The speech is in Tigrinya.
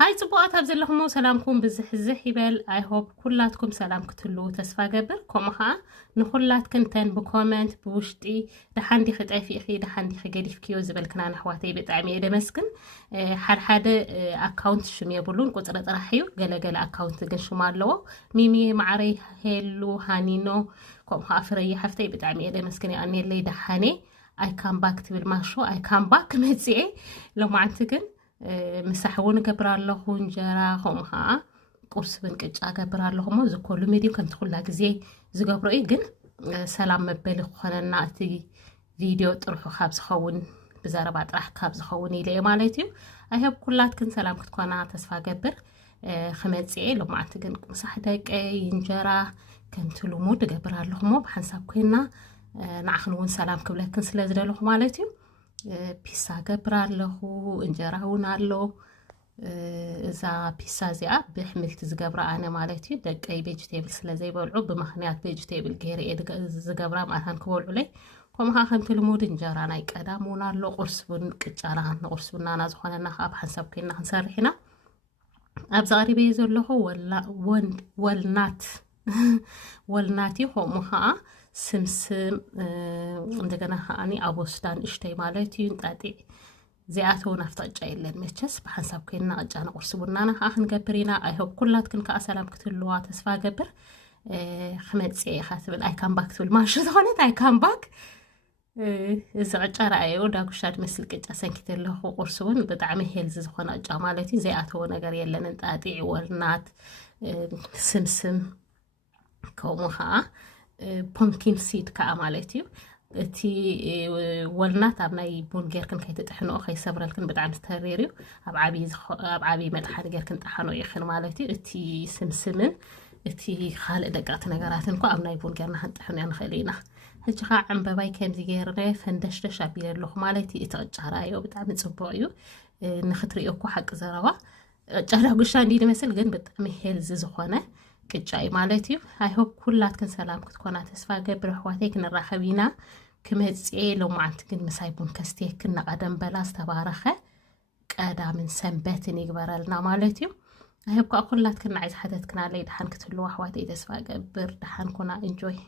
هاي صبوات أبزلهم سلامكم بزح يبل I hope كلاتكم سلام كتلو تسفى قبر كومها نخلات كنتن بكومنت بوشتي دحاندي خطأي في أخي دحاندي خجالي في كيو زبل كنا نحواتي بتعمي دمسكن حد أكاونت شو يبولون قلت أنا ترحيو جلا أكاونت جن شو مالو ميمي معري هلو هانينو كومها أفري حفتي بتعمي دمسكن يعني اللي دحاني I come back تبل ماشو I come back متسي لو ما عندكن مسحون قبرالله انجرا خمها قرص بنقጫ قبرالله زكولو ميديو كنت كل غزي زغبرو ግን ሰላም መበል ኾነና እቲ ቪዲዮ ጥርሑ ካብ ዝኸውን ብዛረባ ጥራሕ ካብ ዝኸውን ኢለ ማለት እዩ አይሀብ ኩላትክን ሰላም ክትኮና ተስፋ ገብር خመጽኤ ለማዕት ግን ምሳሕ ደቀ እንጀራ ከምቲ ልሙድ ገበራለሁ ብሓንሳብ ኮይና ንዓኽንውን ሰላም ክብለክን ስለዝደለኹ ማለት እዩ ፒሳ ገበራለሁ እንጀራውን አሎ እዛ ፒሳ ዚኣ ብሕምልቲ ዝገብራ ኣነ ማለት እዩ ደቀይ ቬጅቴብል ስለዘይበልዑ ብምኽንያት ቬጅቴብል ገይረ ዝገብራ ማታን ክበልዑ ለይ ከምሃ ከምቲ ልሙድ እንጀራ ናይ ቀዳሙን አሎ ቁርስ ቡን ቅጫና ንቁርስ ቡናና ዝኾነና ኣብ ሓንሳብ ኮይና ክንሰርሕና ኣብ ዘቕሪበ ዘለኹ ወልናት ከምሃ ስምስም እንደገና ሃኒ አቦስዳን እሽተይ ማለት እዩ እንጣጢዕ زياتو نفتقጫ የለን መቸስ በሐሳብ ከና አጫና ቁርስ ቡናና አሁን ገብሪና አይሆፕ ኩላትክን ከሰላም ክትልዋ ተስፋ ገብር خመጽ ይኻትብል አይ ካም ባክ ትብል ማሽ ዝኾነት አይ ካም ባክ ዝዕጫራ አዩ ዳጉሻድ መስል ቅጫ ሰንኪተለኹ ቁርስውን በጣም ሄልዝ ዝኾነ አጫ ማለት እዩ ዘያቶ ነገር የለን እንጣጢዕ ወልናት ስምስም ከሞሃ ፑምኪን ሲድ ካ ማለት እዩ እቲ ወልናት ኣብ ናይ ቡን ጌርክን ከይተጥሕኖ ከይሰብረልክን ብጣዕሚ ተሪርዩ ኣብ ዓቢ መጥሓን ጌርክን ጣሓኖ ይኽን ማለት እዩ እቲ ስምስምን እቲ ካልእ ደቀቅቲ ነገራትን እኮ ኣብ ናይ ቡን ጌርና ክንጥሕኖ ንኽእል ኢና ሕጂ ኸ ዕንበባይ ከምዚ ጌርነ ፈንደሽደሽ ኣቢለለኹ ማለት እዩ እቲ ቅጫ ራእዮ ብጣዕሚ ጽቡቕ እዩ ንኽትሪኦ እኮ ሓቂ ዘረባ ቅጫ ዳጉሻ እንዲህ ዝመስል ግን ብጣዕሚ ሄልዚ ዝኾነ ቅጫይ ማለት እዩ አይ ሆፕ ኩላትክን ሰላም ክትኮና ተስፋ ገብር ኣሕዋተይ ክንራኸቢና ክመጽኤ ሎማዓንቲ ግን ምሳይ ቡን ከስተይክን ነቐደም በላስ ተባረኸ ቀዳምን ሰንበትን ይግበረልና ማለት እዩ አይ ሆፕ ኩላትክን ናይዝ ሓተትክና ለይ ድሓን ክትልዋ ኣሕዋተይ ተስፋ ገብር ድሓን ኮና እንጆይ